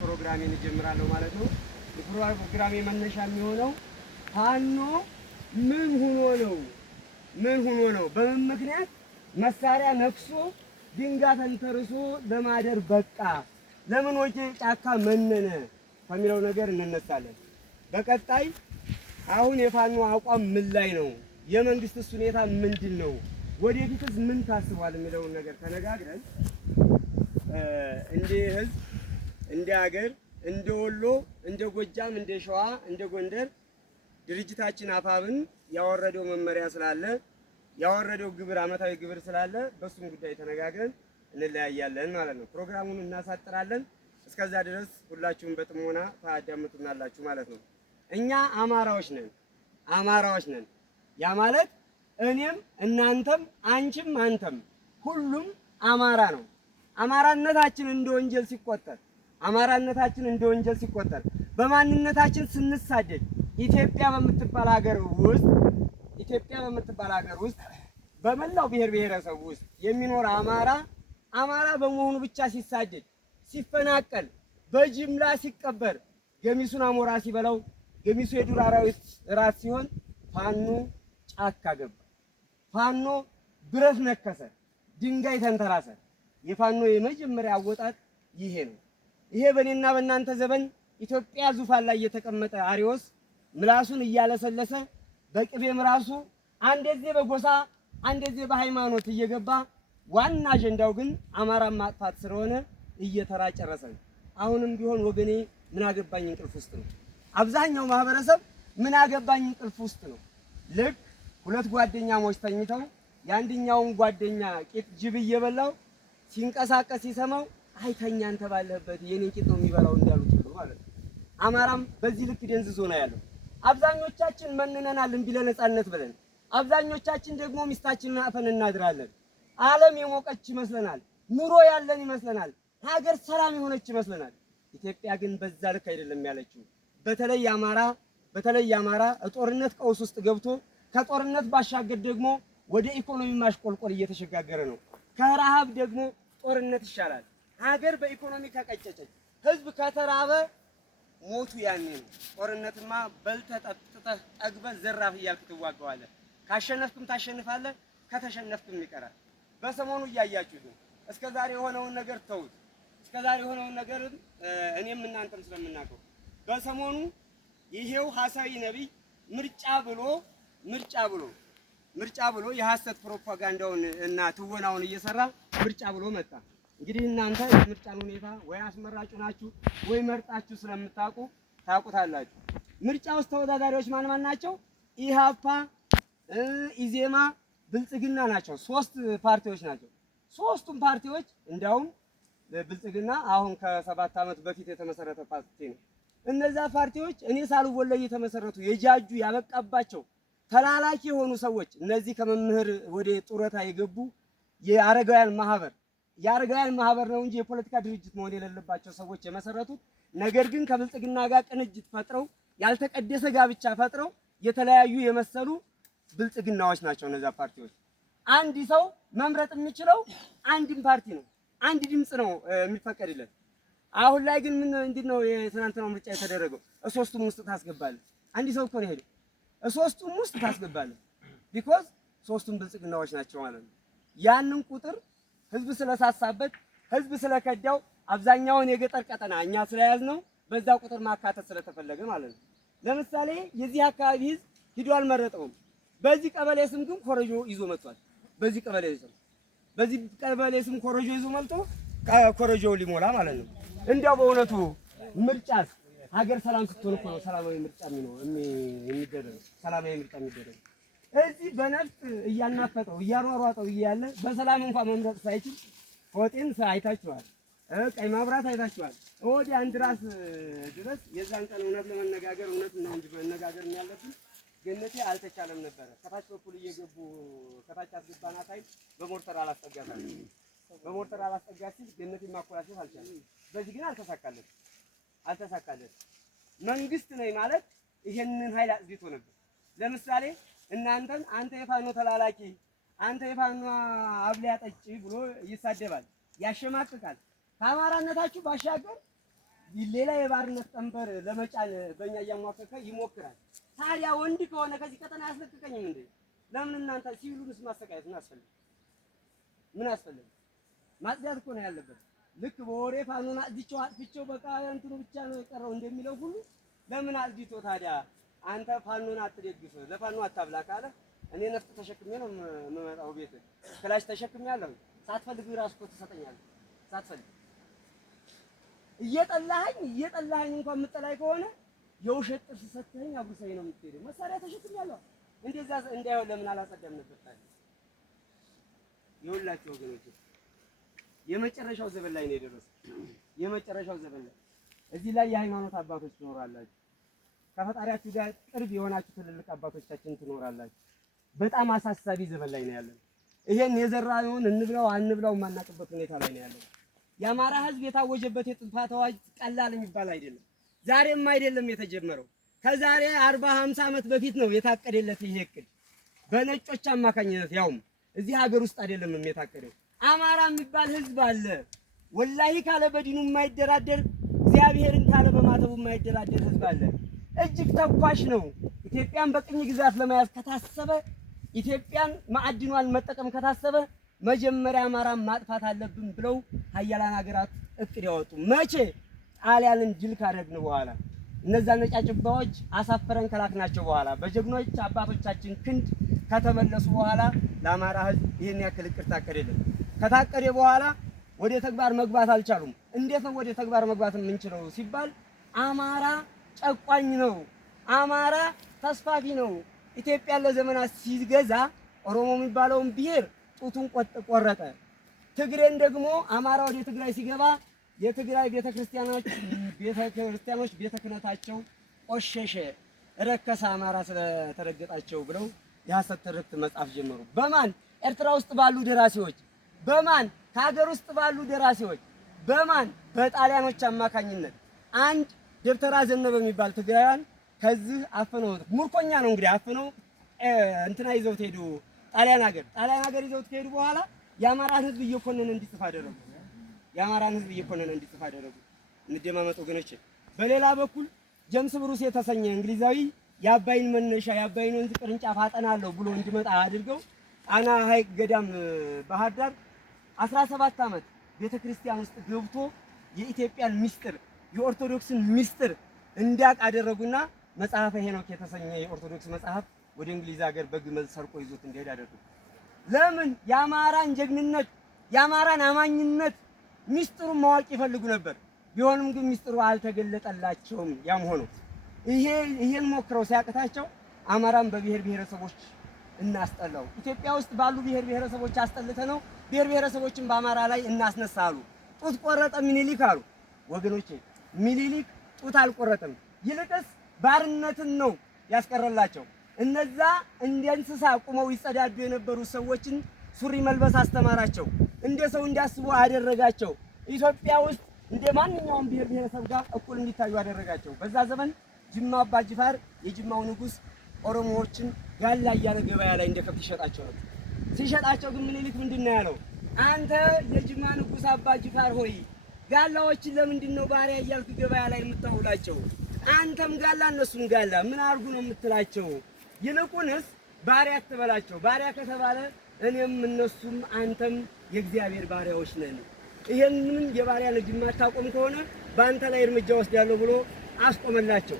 ፕሮግራሜን እጀምራለሁ ማለት ነው። የፕሮግራሜ መነሻ የሚሆነው ፋኖ ምን ሆኖ ነው በምን ምክንያት መሳሪያ ነክሶ ድንጋይ ተንተርሶ ለማደር በቃ ለምን ወጪ ጫካ መነነ ከሚለው ነገር እንነሳለን። በቀጣይ አሁን የፋኖ አቋም ምን ላይ ነው? የመንግስትስ ሁኔታ ምንድን ነው? ወደፊትስ ምን ታስቧል የሚለውን ነገር ተነጋግረን እንደ ህዝብ እንደ ሀገር እንደ ወሎ እንደ ጎጃም እንደ ሸዋ እንደ ጎንደር ድርጅታችን አፋብን ያወረደው መመሪያ ስላለ ያወረደው ግብር አመታዊ ግብር ስላለ በሱም ጉዳይ ተነጋግረን እንለያያለን ማለት ነው። ፕሮግራሙን እናሳጥራለን። እስከዛ ድረስ ሁላችሁም በጥሞና ታዳምጡናላችሁ ማለት ነው። እኛ አማራዎች ነን። ያ ማለት እኔም እናንተም አንቺም አንተም ሁሉም አማራ ነው። አማራነታችን እንደ ወንጀል ሲቆጠር በማንነታችን ስንሳደድ ኢትዮጵያ በምትባል ሀገር ውስጥ በመላው ብሔር ብሔረሰብ ውስጥ የሚኖር አማራ በመሆኑ ብቻ ሲሳደድ፣ ሲፈናቀል፣ በጅምላ ሲቀበር፣ ገሚሱን አሞራ ሲበላው፣ ገሚሱ የዱር አራዊት ራት ሲሆን ፋኖ ጫካ ገባ። ፋኖ ብረት ነከሰ፣ ድንጋይ ተንተራሰ። የፋኖ የመጀመሪያ አወጣጥ ይሄ ነው። ይሄ በእኔና በእናንተ ዘመን ኢትዮጵያ ዙፋን ላይ የተቀመጠ አሪዎስ ምላሱን እያለሰለሰ በቅቤም ራሱ አንደዜ በጎሳ አንደዜ በሃይማኖት እየገባ ዋና አጀንዳው ግን አማራን ማጥፋት ስለሆነ እየተራ ጨረሰ። አሁንም ቢሆን ወገኔ ምን አገባኝ እንቅልፍ ውስጥ ነው። አብዛኛው ማህበረሰብ ምን አገባኝ እንቅልፍ ውስጥ ነው። ልክ ሁለት ጓደኛሞች ተኝተው የአንደኛውን ጓደኛ ቂጥ ጅብ እየበላው ሲንቀሳቀስ ሲሰማው አይተኛ አንተ ባለህበት የኔን ቂጥ ነው የሚበላው እንዳሉት ሁሉ ማለት ነው። አማራም በዚህ ልክ ደንዝዞ ነው ያለው። አብዛኞቻችን መንነናል እንቢ ለነጻነት ብለን፣ አብዛኞቻችን ደግሞ ሚስታችንን አፈን እናድራለን። ዓለም የሞቀች ይመስለናል፣ ኑሮ ያለን ይመስለናል፣ ሀገር ሰላም የሆነች ይመስለናል። ኢትዮጵያ ግን በዛ ልክ አይደለም ያለችው። በተለይ አማራ ጦርነት ቀውስ ውስጥ ገብቶ ከጦርነት ባሻገር ደግሞ ወደ ኢኮኖሚ ማሽቆልቆል እየተሸጋገረ ነው። ከረሃብ ደግሞ ጦርነት ይሻላል። ሀገር በኢኮኖሚ ከቀጨጨች፣ ህዝብ ከተራበ ሞቱ ያኔ ነው። ጦርነትማ በልተህ ጠጥተህ ጠግበህ ዘራፍ እያልክ ትዋጋዋለህ። ካሸነፍክም ታሸንፋለህ፣ ከተሸነፍክም ይቀራል። በሰሞኑ እያያችሁት ነው። እስከዛሬ የሆነውን ነገር ተውት። እስከዛሬ የሆነውን ነገር እኔም እናንተም ስለምናውቀው በሰሞኑ ይሄው ሐሳዊ ነብይ ምርጫ ብሎ የሐሰት ፕሮፓጋንዳውን እና ትወናውን እየሰራ ምርጫ ብሎ መጣ። እንግዲህ እናንተ የምርጫን ሁኔታ ወይ አስመራጩ ናችሁ ወይ መርጣችሁ ስለምታውቁ ታውቁታላችሁ። ምርጫ ውስጥ ተወዳዳሪዎች ማን ናቸው? ኢሃፓ፣ ኢዜማ፣ ብልጽግና ናቸው። ሶስት ፓርቲዎች ናቸው። ሶስቱም ፓርቲዎች እንዲያውም ብልጽግና አሁን ከ7 ዓመት በፊት የተመሰረተ ፓርቲ ነው። እነዛ ፓርቲዎች እኔ ሳልወለድ የተመሰረቱ የጃጁ ያበቃባቸው ተላላኪ የሆኑ ሰዎች እነዚህ ከመምህር ወደ ጡረታ የገቡ የአረጋውያን ማህበር ነው እንጂ የፖለቲካ ድርጅት መሆን የሌለባቸው ሰዎች የመሰረቱት። ነገር ግን ከብልጽግና ጋር ቅንጅት ፈጥረው ያልተቀደሰ ጋብቻ ፈጥረው የተለያዩ የመሰሉ ብልጽግናዎች ናቸው እነዛ ፓርቲዎች። አንድ ሰው መምረጥ የሚችለው አንድን ፓርቲ ነው። አንድ ድምጽ ነው የሚፈቀድለት። አሁን ላይ ግን ምን እንድነው የትናንትናው ምርጫ የተደረገው? ሶስቱም ውስጥ ታስገባለህ። አንድ ሰው እኮ ነው ሄደ ሶስቱም ውስጥ ታስገባለህ። ቢኮዝ ሶስቱም ብልጽግናዎች ናቸው ማለት ነው። ያንን ቁጥር ህዝብ ስለሳሳበት ህዝብ ስለከዳው አብዛኛውን የገጠር ቀጠና እኛ ስለያዝነው በዛ ቁጥር ማካተት ስለተፈለገ ማለት ነው። ለምሳሌ የዚህ አካባቢ ህዝብ ሂዶ አልመረጠውም። በዚህ ቀበሌ ስም ግን ኮረጆ ይዞ መጥቷል። በዚህ ቀበሌ ስም ኮረጆ ይዞ መልጦ ኮረጆው ሊሞላ ማለት ነው። እንዲያው በእውነቱ ምርጫስ ሀገር ሰላም ስትሆን እኮ ነው ሰላማዊ ምርጫ የሚደረገው። እዚህ በነፍጥ እያናፈጠው እያሯሯጠው እያለ በሰላም እንኳን መምረጥ ሳይችል ሆጤን አይታችኋል፣ ቀይ ማብራት አይታችኋል። ወዲያ አንድ ራስ ድረስ የዛን ቀን እውነት ለመነጋገር እውነት ነው እንጂ መነጋገር ያለብን ገነቴ አልተቻለም ነበረ። ከታች በኩል እየገቡ ከታች አስገባናት አይደል? በሞርተር አላስጠጋት ሲል ገነቴ ማኮላሸት አልቻለም። በዚህ ግን አልተሳካለት። መንግስት ነኝ ማለት ይሄንን ኃይል አጽድቶ ነበር። ለምሳሌ እናንተን አንተ የፋኖ ተላላኪ፣ አንተ የፋኖ አብሊያ ጠጪ ብሎ ይሳደባል፣ ያሸማቅቃል። ከአማራነታችሁ ባሻገር ሌላ የባርነት ቀንበር ለመጫን በእኛ እያሟከከ ይሞክራል። ታዲያ ወንድ ከሆነ ከዚህ ቀጠና አያስለቅቀኝም እንዴ? ለምን እናንተ ሲቪሉንስ ማሰቃየት ምን አስፈልግ? ምን አስፈልግ? ማጽዳት እኮ ነው ያለበት። ልክ በወሬ ፋኖን አጥፍቼው በቃ እንትኑ ብቻ ነው የቀረው እንደሚለው ሁሉ ለምን አጽድቶ ታዲያ አንተ ፋኖን አትደግፍ ለፋኖ አታብላ ካለ እኔ ነፍጥ ተሸክሜ ነው የምመጣው ቤት ክላሽ ተሸክሜያለሁ። ሳትፈልግ ራስ እኮ ትሰጠኛለህ። ሳትፈልግ እየጠላኸኝ እንኳን የምጠላኝ ከሆነ የውሸት ጥርስ ሰጥተኸኝ አጉርሰኝ ነው የምትሄደው። መሳሪያ ተሸክሜያለሁ። እንደዛ እንዳይሆን ለምን አላጸዳም ነበር ታዲያ? ይኸውላችሁ ወገኖች የመጨረሻው ዘመን ላይ ነው የደረሰው። የመጨረሻው ዘመን ላይ እዚህ ላይ የሃይማኖት አባቶች ትኖራላችሁ። ከፈጣሪያችሁ ጋር ቅርብ የሆናችሁ ትልልቅ አባቶቻችን ትኖራላችሁ። በጣም አሳሳቢ ዘመን ላይ ነው ያለው። ይሄን የዘራነውን እንብላው አንብላው የማናውቅበት ሁኔታ ላይ ነው ያለው። የአማራ ሕዝብ የታወጀበት የጥፋት አዋጅ ቀላል የሚባል አይደለም። ዛሬም አይደለም የተጀመረው። ከዛሬ 40-50 ዓመት በፊት ነው የታቀደለት ይሄ እቅድ በነጮች አማካኝነት፣ ያውም እዚህ ሀገር ውስጥ አይደለም የታቀደው። አማራ የሚባል ሕዝብ አለ። ወላሂ ካለ በዲኑ የማይደራደር እግዚአብሔርን ካለ በማተቡ የማይደራደር ሕዝብ አለ። እጅግ ተኳሽ ነው። ኢትዮጵያን በቅኝ ግዛት ለመያዝ ከታሰበ፣ ኢትዮጵያን ማዕድኗን መጠቀም ከታሰበ መጀመሪያ አማራን ማጥፋት አለብን ብለው ሀያላን ሀገራት እቅድ ያወጡ። መቼ? ጣሊያንን ድል ካደረግን በኋላ እነዛ ነጫጭባዎች አሳፈረን ከላክናቸው በኋላ በጀግኖች አባቶቻችን ክንድ ከተመለሱ በኋላ ለአማራ ሕዝብ ይሄን ያክል እቅድ ታቀደልን። ከታቀደ በኋላ ወደ ተግባር መግባት አልቻሉም። እንዴት ነው ወደ ተግባር መግባት የምንችለው ሲባል አማራ ጨቋኝ ነው፣ አማራ ተስፋፊ ነው። ኢትዮጵያን ለዘመናት ሲገዛ ኦሮሞ የሚባለውን ብሔር ጡቱን ቆረጠ። ትግሬን ደግሞ አማራ ወደ ትግራይ ሲገባ የትግራይ ቤተክርስቲያኖች ቤተ ክህነታቸው ቆሸሸ፣ ረከሰ አማራ ስለተረገጣቸው ብለው የሐሰት ትርክት መጻፍ ጀመሩ። በማን? ኤርትራ ውስጥ ባሉ ደራሲዎች። በማን? ከሀገር ውስጥ ባሉ ደራሲዎች። በማን? በጣሊያኖች አማካኝነት። አንድ ደብተራ ዘነበ የሚባል ትግራያን ከዚህ አፍነው ሙርኮኛ ነው እንግዲህ አፍነው እንትና ይዘውት ሄዱ ጣሊያን ሀገር ይዘውት ከሄዱ በኋላ የአማራን ሕዝብ እየኮነነ እንዲጽፍ አደረጉ። የአማራን ሕዝብ እየኮነነ እንዲጽፍ አደረጉ። እንደማመጥ ወገኖች። በሌላ በኩል ጀምስ ብሩስ የተሰኘ እንግሊዛዊ የአባይን መነሻ የአባይን ወንዝ ቅርንጫፍ አጠናለሁ ብሎ እንዲመጣ አድርገው ጣና ሐይቅ ገዳም ባህር ዳር 17 ዓመት ቤተክርስቲያን ውስጥ ገብቶ የኢትዮጵያን ምስጢር የኦርቶዶክስን ምስጢር እንዲያውቅ አደረጉና መጽሐፈ ሄኖክ የተሰኘ የኦርቶዶክስ መጽሐፍ ወደ እንግሊዝ ሀገር በግመል ሰርቆ ይዞት እንዲሄድ አደረጉ። ለምን? የአማራን ጀግንነት የአማራን አማኝነት ምስጢሩን ማወቅ ይፈልጉ ነበር። ቢሆንም ግን ምስጢሩ አልተገለጠላቸውም። ያም ሆኖ ይሄን ሞክረው ሲያቅታቸው አማራን በብሔር ብሔረሰቦች እናስጠላው፣ ኢትዮጵያ ውስጥ ባሉ ብሔር ብሔረሰቦች አስጠልተ ነው ብሔር ብሔረሰቦችን በአማራ ላይ እናስነሳሉ። ጡት ቆረጠ ሚኒሊክ አሉ። ወገኖቼ ሚኒሊክ ጡት አልቆረጠም፣ ይልቅስ ባርነትን ነው ያስቀረላቸው። እነዛ እንደ እንስሳ ቁመው ይጸዳዱ የነበሩ ሰዎችን ሱሪ መልበስ አስተማራቸው። እንደ ሰው እንዲያስቡ አደረጋቸው። ኢትዮጵያ ውስጥ እንደ ማንኛውም ብሔር ብሔረሰብ ጋር እኩል እንዲታዩ አደረጋቸው። በዛ ዘመን ጅማ አባ ጅፋር የጅማው ንጉስ ኦሮሞዎችን ጋላ እያለ ገበያ ላይ እንደ ከብት ይሸጣቸው ነበር። ሲሸጣቸው ግን ምኒልክ ምንድነው ያለው? አንተ የጅማ ንጉስ አባ ጅፋር ሆይ ጋላዎችን ለምንድን ነው ባሪያ እያልክ ገበያ ላይ የምታውላቸው? አንተም ጋላ እነሱም ጋላ ምን አርጉ ነው የምትላቸው? ይልቁንስ ባሪያ አትበላቸው። ባሪያ ከተባለ እኔም እነሱም አንተም የእግዚአብሔር ባሪያዎች ነን። ይሄንን የባሪያ ንግድ የማታቆም ከሆነ በአንተ ላይ እርምጃ ወስዳለሁ ብሎ አስቆመላቸው።